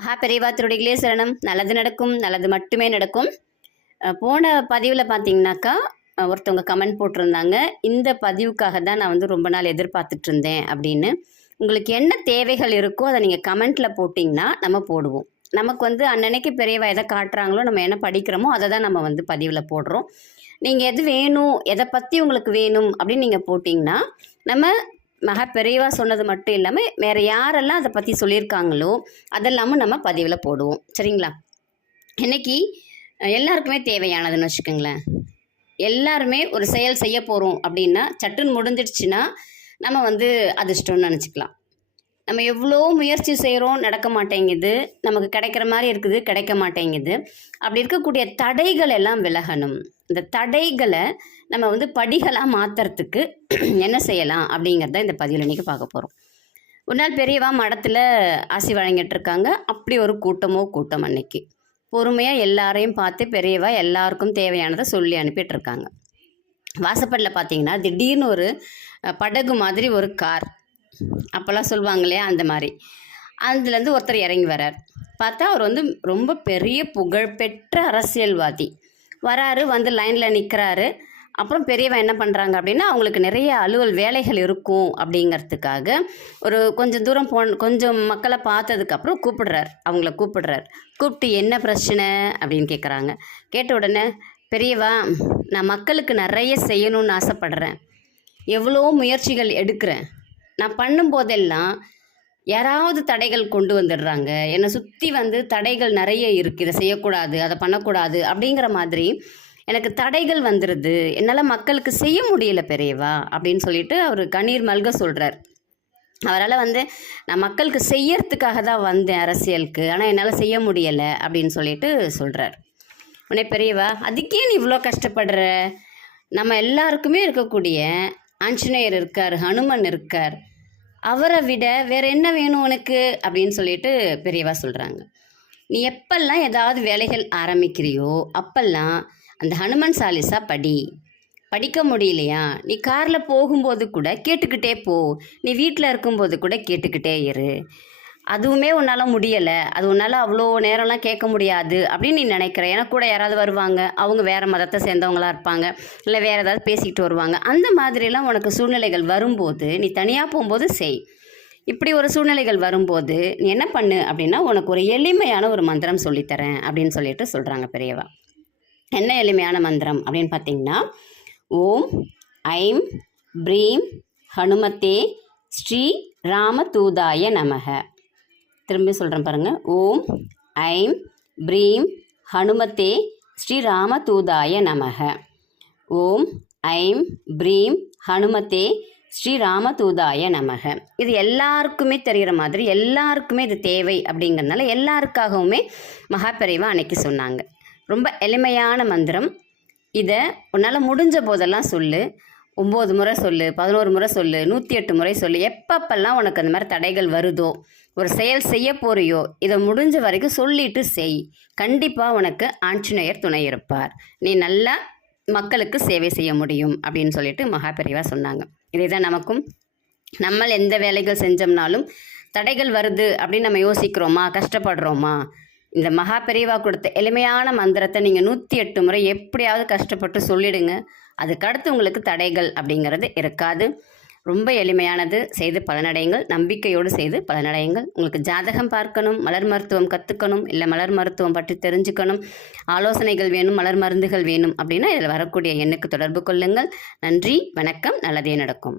மகா பெரியவா திருடிகளே சரணம். நல்லது நடக்கும் நல்லது மட்டுமே நடக்கும். போன பதிவில் பார்த்தீங்கன்னாக்கா ஒருத்தவங்க கமெண்ட் போட்டிருந்தாங்க. இந்த பதிவுக்காக தான் நான் வந்து ரொம்ப நாள் எதிர்பார்த்துட்டு இருந்தேன் அப்படின்னு. உங்களுக்கு என்ன தேவைகள் இருக்கோ அதை நீங்கள் கமெண்ட்டில் போட்டிங்கன்னா நம்ம போடுவோம். நமக்கு வந்து அன்னன்னைக்கு பெரியவா எதை காட்டுறாங்களோ நம்ம என்ன படிக்கிறோமோ அதை தான் நம்ம வந்து பதிவில் போடுறோம். நீங்கள் எது வேணும் எதை பற்றி உங்களுக்கு வேணும் அப்படின்னு நீங்கள் போட்டிங்கன்னா நம்ம மக பெரியவா சொன்னது மட்டும் இல்லாமல் வேறு யாரெல்லாம் அதை பற்றி சொல்லியிருக்காங்களோ அதெல்லாமும் நம்ம பதிவில் போடுவோம். சரிங்களா? இன்னைக்கு எல்லாருக்குமே தேவையானதுன்னு வச்சுக்கோங்களேன். எல்லாருமே ஒரு செயல் செய்ய போகிறோம் அப்படின்னா சட்டுன்னு முடிஞ்சிடுச்சுன்னா நம்ம வந்து அதிர்ஷ்டம்னு நினச்சிக்கலாம். நம்ம எவ்வளோ முயற்சி செய்கிறோம் நடக்க மாட்டேங்குது. நமக்கு கிடைக்கிற மாதிரி இருக்குது கிடைக்க மாட்டேங்குது. அப்படி இருக்கக்கூடிய தடைகள் எல்லாம் விலகணும். இந்த தடைகளை நம்ம வந்து படிகளாக மாற்றுறதுக்கு என்ன செய்யலாம் அப்படிங்கிறத இந்த பதிவில் இன்றைக்கி பார்க்க போகிறோம் ஒரு நாள் பெரியவா மடத்தில் ஆசி வழங்கிட்டு இருக்காங்க. அப்படி ஒரு கூட்டமோ கூட்டம் அன்னைக்கு. பொறுமையாக எல்லாரையும் பார்த்து பெரியவா எல்லாருக்கும் தேவையானதை சொல்லி அனுப்பிட்டு இருக்காங்க. வாசப்படில் பார்த்தீங்கன்னா திடீர்னு ஒரு படகு மாதிரி ஒரு கார். அப்போல்லாம் சொல்லுவாங்க இல்லையா அந்த மாதிரி. அதுலேருந்து ஒருத்தர் இறங்கி வரார். பார்த்தா அவர் வந்து ரொம்ப பெரிய புகழ்பெற்ற அரசியல்வாதி. வராரு வந்து லைனில் நிற்கிறாரு அப்புறம் பெரியவன் என்ன பண்ணுறாங்க அப்படின்னா அவங்களுக்கு நிறைய அலுவல் வேலைகள் இருக்கும் அப்படிங்கிறதுக்காக ஒரு கொஞ்சம் தூரம் போன கொஞ்சம் மக்களை பார்த்ததுக்கப்புறம் கூப்பிடுறார். அவங்கள கூப்பிடுறார். கூப்பிட்டு என்ன பிரச்சனை? அப்படின்னு கேட்குறாங்க கேட்ட உடனே பெரியவா நான் மக்களுக்கு நிறைய செய்யணும்னு ஆசைப்படுறேன். எவ்வளோ முயற்சிகள் எடுக்கிறேன். நான் பண்ணும்போதெல்லாம் யாராவது தடைகள் கொண்டு வந்துடுறாங்க. என்னை சுற்றி வந்து தடைகள் நிறைய இருக்குது இதை செய்யக்கூடாது அதை பண்ணக்கூடாது அப்படிங்கிற மாதிரி எனக்கு தடைகள் வந்துடுது என்னால் மக்களுக்கு செய்ய முடியல பெரியவா அப்படின்னு சொல்லிட்டு அவர் கண்ணீர் மல்க சொல்கிறார் அவரால் வந்து நான் மக்களுக்கு செய்யறதுக்காக தான் வந்தேன் அரசியலுக்கு. ஆனால் என்னால் செய்ய முடியலை அப்படின்னு சொல்லிட்டு சொல்கிறார் உடனே பெரியவா அதுக்கே நீ இவ்வளோ கஷ்டப்படுற? நம்ம எல்லாருக்குமே இருக்கக்கூடிய ஆஞ்சநேயர் இருக்கார் ஹனுமன் இருக்கார். அவரை விட வேற என்ன வேணும் உனக்கு? அப்படின்னு சொல்லிட்டு பெரியவா சொல்கிறாங்க நீ எப்பெல்லாம் ஏதாவது வேலைகள் ஆரம்பிக்கிறியோ அப்பெல்லாம் அந்த ஹனுமன் சாலிசா படி. படிக்க முடியலையா? நீ காரில் போகும்போது கூட கேட்டுக்கிட்டே போ. நீ வீட்டில் இருக்கும்போது கூட கேட்டுக்கிட்டே இரு. அதுவுமே உன்னால் முடியலை. அது உன்னால் அவ்வளோ நேரம்லாம் கேட்க முடியாது அப்படின்னு நீ நினைக்கிற. எனக்கு கூட யாராவது வருவாங்க. அவங்க வேறு மதத்தை சேர்ந்தவங்களா இருப்பாங்க. இல்லை வேறு ஏதாவது பேசிக்கிட்டு வருவாங்க. அந்த மாதிரிலாம் உனக்கு சூழ்நிலைகள் வரும்போது நீ தனியாக போகும்போது செய். இப்படி ஒரு சூழ்நிலைகள் வரும்போது நீ என்ன பண்ணு அப்படின்னா உனக்கு ஒரு எளிமையான ஒரு மந்திரம் சொல்லித்தரேன் அப்படின்னு சொல்லிட்டு சொல்கிறாங்க பெரியவா. என்ன எளிமையான மந்திரம் அப்படின்னு பார்த்தீங்கன்னா ஓம் ஐம் ப்ரீம் ஹனுமத்தே ஸ்ரீ ராமதூதாய நமக. திரும்பி சொல்கிறேன் பாருங்கள் ஓம் ஐம் ப்ரீம் ஹனுமத்தே ஸ்ரீராம தூதாய நமக. ஓம் ஐம் ப்ரீம் ஹனுமத்தே ஸ்ரீராம தூதாய நமக. இது எல்லாருக்குமே தெரிகிற மாதிரி எல்லாருக்குமே இது தேவை அப்படிங்கிறதுனால எல்லாருக்காகவுமே மகாபெரிவா அன்னைக்கு சொன்னாங்க. ரொம்ப எளிமையான மந்திரம். இதை உன்னால் முடிஞ்ச போதெல்லாம் சொல்லு. ஒம்பது முறை சொல்லு பதினோரு முறை சொல்லு நூற்றி எட்டு முறை சொல்லு. எப்பப்பெல்லாம் உனக்கு அந்த மாதிரி தடைகள் வருதோ ஒரு செயல் செய்ய போறியோ இதை முடிஞ்ச வரைக்கும் சொல்லிட்டு செய். கண்டிப்பாக உனக்கு ஆஞ்சநேயர் துணை இருப்பார். நீ நல்லா மக்களுக்கு சேவை செய்ய முடியும் அப்படின்னு சொல்லிட்டு மகாபெரிவா சொன்னாங்க. இதே தான் நமக்கும் நம்ம எந்த வேலைகள் செஞ்சோம்னாலும் தடைகள் வருது அப்படின்னு நம்ம யோசிக்கிறோமா கஷ்டப்படுறோமா? இந்த மகா பெரியவா கொடுத்த எளிமையான மந்திரத்தை நீங்கள் நூற்றி எட்டு முறை எப்படியாவது கஷ்டப்பட்டு சொல்லிடுங்க. அதுக்கடுத்து உங்களுக்கு தடைகள் அப்படிங்கிறது இருக்காது. ரொம்ப எளிமையானது செய்து பலனடையுங்கள். நம்பிக்கையோடு செய்து பலனடையுங்கள். உங்களுக்கு ஜாதகம் பார்க்கணும் மலர் மருத்துவம் கற்றுக்கணும் இல்லை மலர் மருத்துவம் பற்றி தெரிஞ்சுக்கணும் ஆலோசனைகள் வேணும் மலர் மருந்துகள் வேணும் அப்படின்னா இதில் வரக்கூடிய எண்ணுக்கு தொடர்பு கொள்ளுங்கள். நன்றி வணக்கம் நல்லதே நடக்கும்.